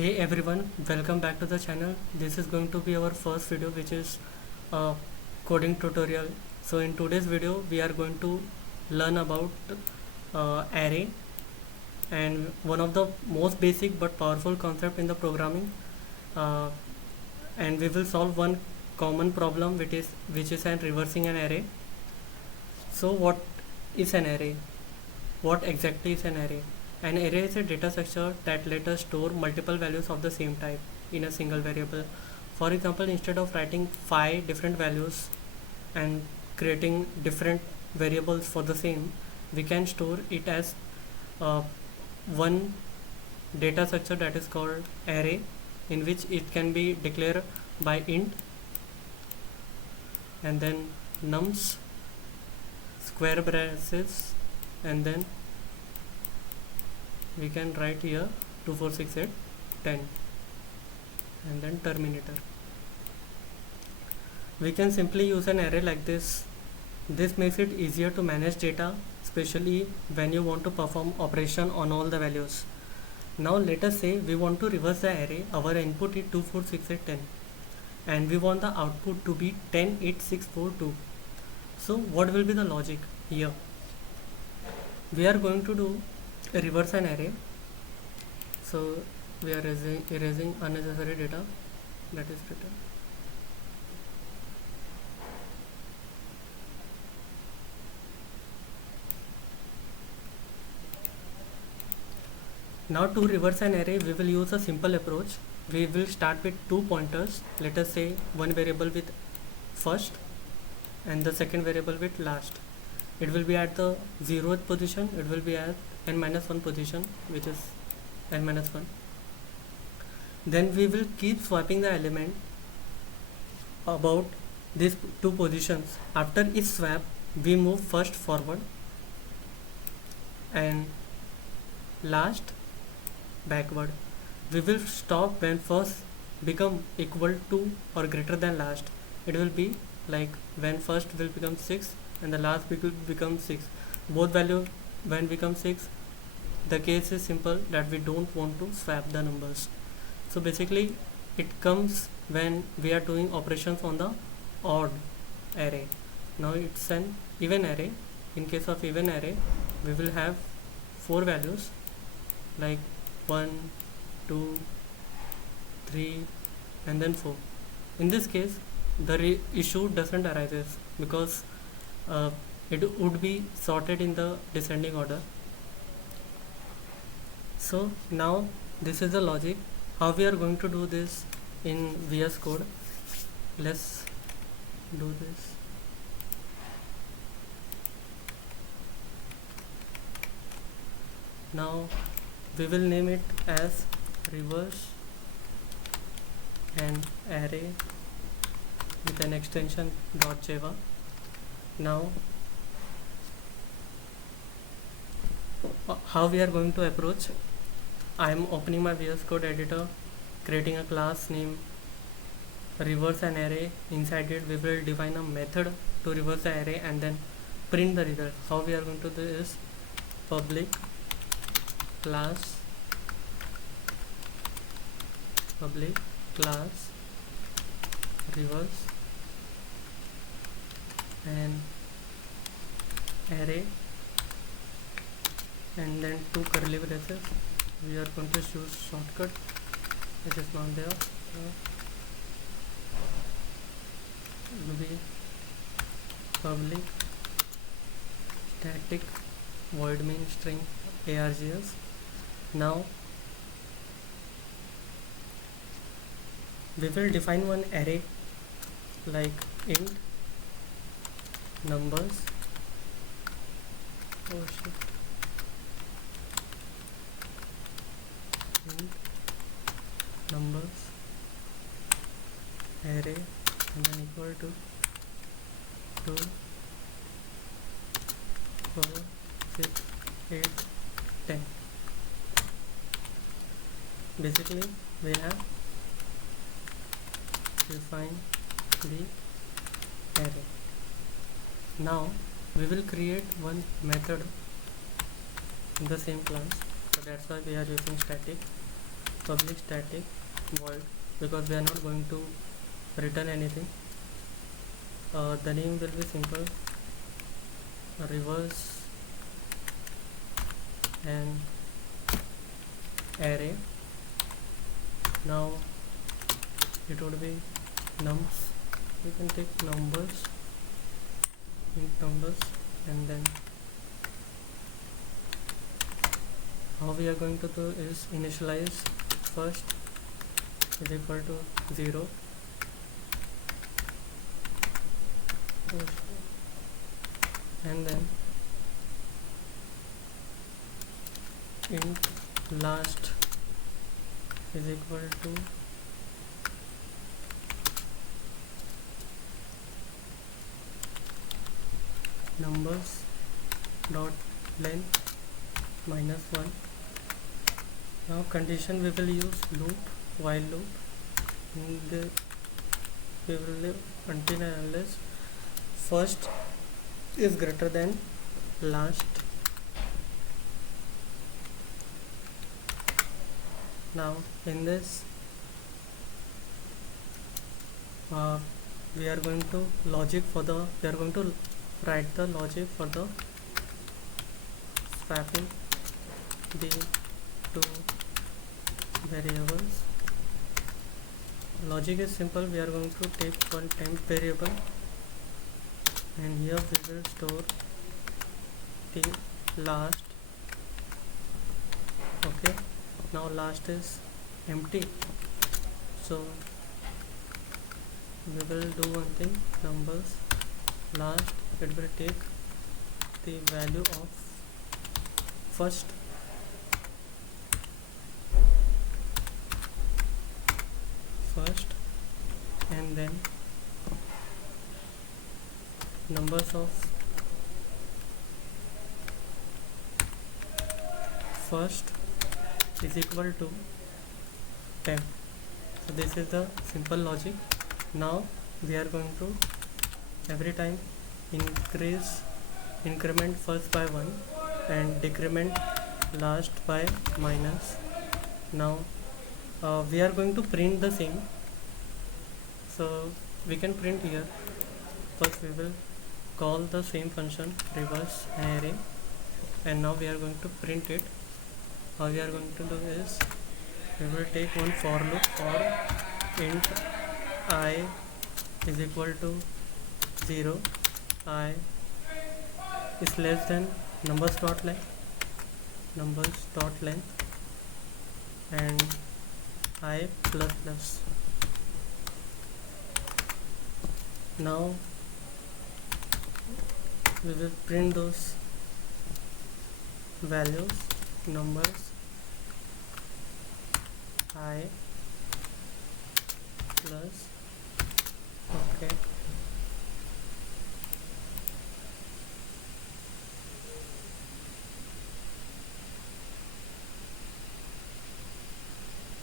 Hey everyone, welcome back to the channel. This is going to be our first video, which is a coding tutorial. So in today's video we are going to learn about array, and one of the most basic but powerful concept in the programming, uh, and we will solve one common problem, which is an reversing an array. So what is an array? What exactly is an array? An array is a data structure that let us store multiple values of the same type in a single variable. For example, instead of writing 5 different values and creating different variables for the same, we can store it as uh, one data structure that is called array, in which it can be declared by int and then nums, square braces, and then we can write here 2 4 6 8 10 and then terminator. We can simply use an array like this. This makes it easier to manage data, especially when you want to perform operation on all the values. Now let us say we want to reverse the array. Our input is 2 4 6 8 10 and we want the output to be 10 8 6 4 2. So what will be the logic here? We are going to do reverse an array. So we are erasing unnecessary data that is written. Now to reverse an array, we will use a simple approach. We will start with 2 pointers. Let us say one variable with first and the second variable with last. It will be at the 0th position. It will be at n-1 position, which is n-1. Then we will keep swapping the element about these 2 positions. After each swap, we move first forward and last backward. We will stop when first become equal to or greater than last. It will be like when first will become 6 and the last will become 6. Both value when become 6. The case is simple that we don't want to swap the numbers. So basically it comes when we are doing operations on the odd array. Now it's an even array. In case of even array, we will have 4 values like 1 2 3 and then 4. In this case the issue doesn't arise because it would be sorted in the descending order. So now this is the logic how we are going to do this in VS Code. Let's do this. Now we will name it as reverse an array with an extension .java. Now how we are going to approach? I am opening my VS Code editor, creating a class named reverse an array. Inside it we will define a method to reverse the array and then print the result. How we are going to do is public class reverse an array and then 2 curly braces. We are going to use shortcut which is not there. It will be public static void main string args. Now we will define one array like int numbers. Oh shit. Int numbers array and then equal to 2 4 6 8 10. Basically we have define the array. Now we will create one method in the same class, so that's why we are using static. public static void, because we are not going to return anything. The name will be simple, reverse an array. Now it would be nums. We can take numbers, int numbers, and then how we are going to do is initialize first is equal to 0, and then int last is equal to numbers dot length -1. Now condition, we will use loop, while loop, and we will live until and unless first is greater than last. Now in this we are going to write the logic for the swapping the two variables. Logic is simple. We are going to take one temp variable, and here we will store the last. Okay, now last is empty, so we will do one thing, numbers last, it will take the value of first, and then numbers of first is equal to 10. So this is the simple logic. Now we are going to every time increment first by 1 and decrement last by minus. Now we are going to print the same, so we can print here. First we will call the same function reverse array, and now we are going to print it. How we are going to do is we will take one for loop for int I is equal to 0, I is less than numbers dot length and I plus plus. Now we will print those values, numbers I plus. Okay,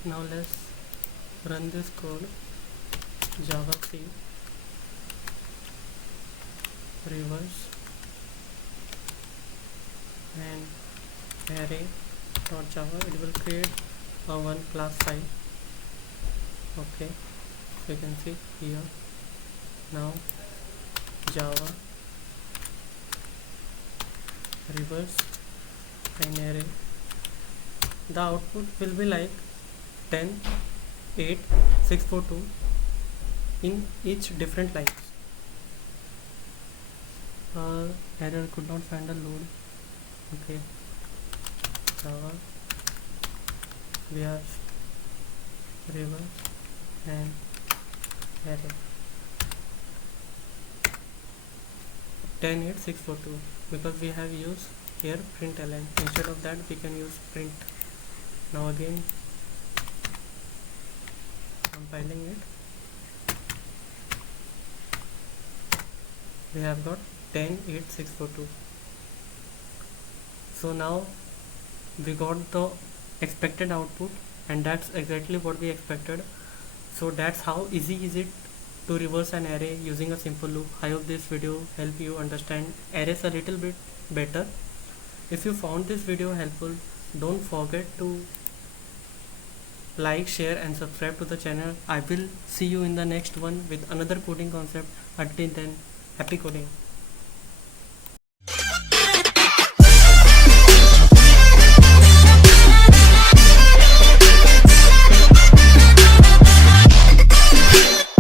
now let's run this code. Java C reverse and array.java, it will create a one class file. Okay, so you can see here. Now Java reverse and array, the output will be like 10, 8, 6, 4, 2 in each different lines. Error, could not find a load. Okay, Java, we have reverse and array 10, 8, 6, 4, 2, because we have used here println. Instead of that we can use print. Now again compiling it, we have got 10, 8, 6, 4, 2. So now we got the expected output, and that's exactly what we expected. So that's how easy is it to reverse an array using a simple loop. I hope this video help you understand arrays a little bit better. If you found this video helpful, don't forget to like, share and subscribe to the channel. I will see you in the next one with another coding concept. Until then, happy coding.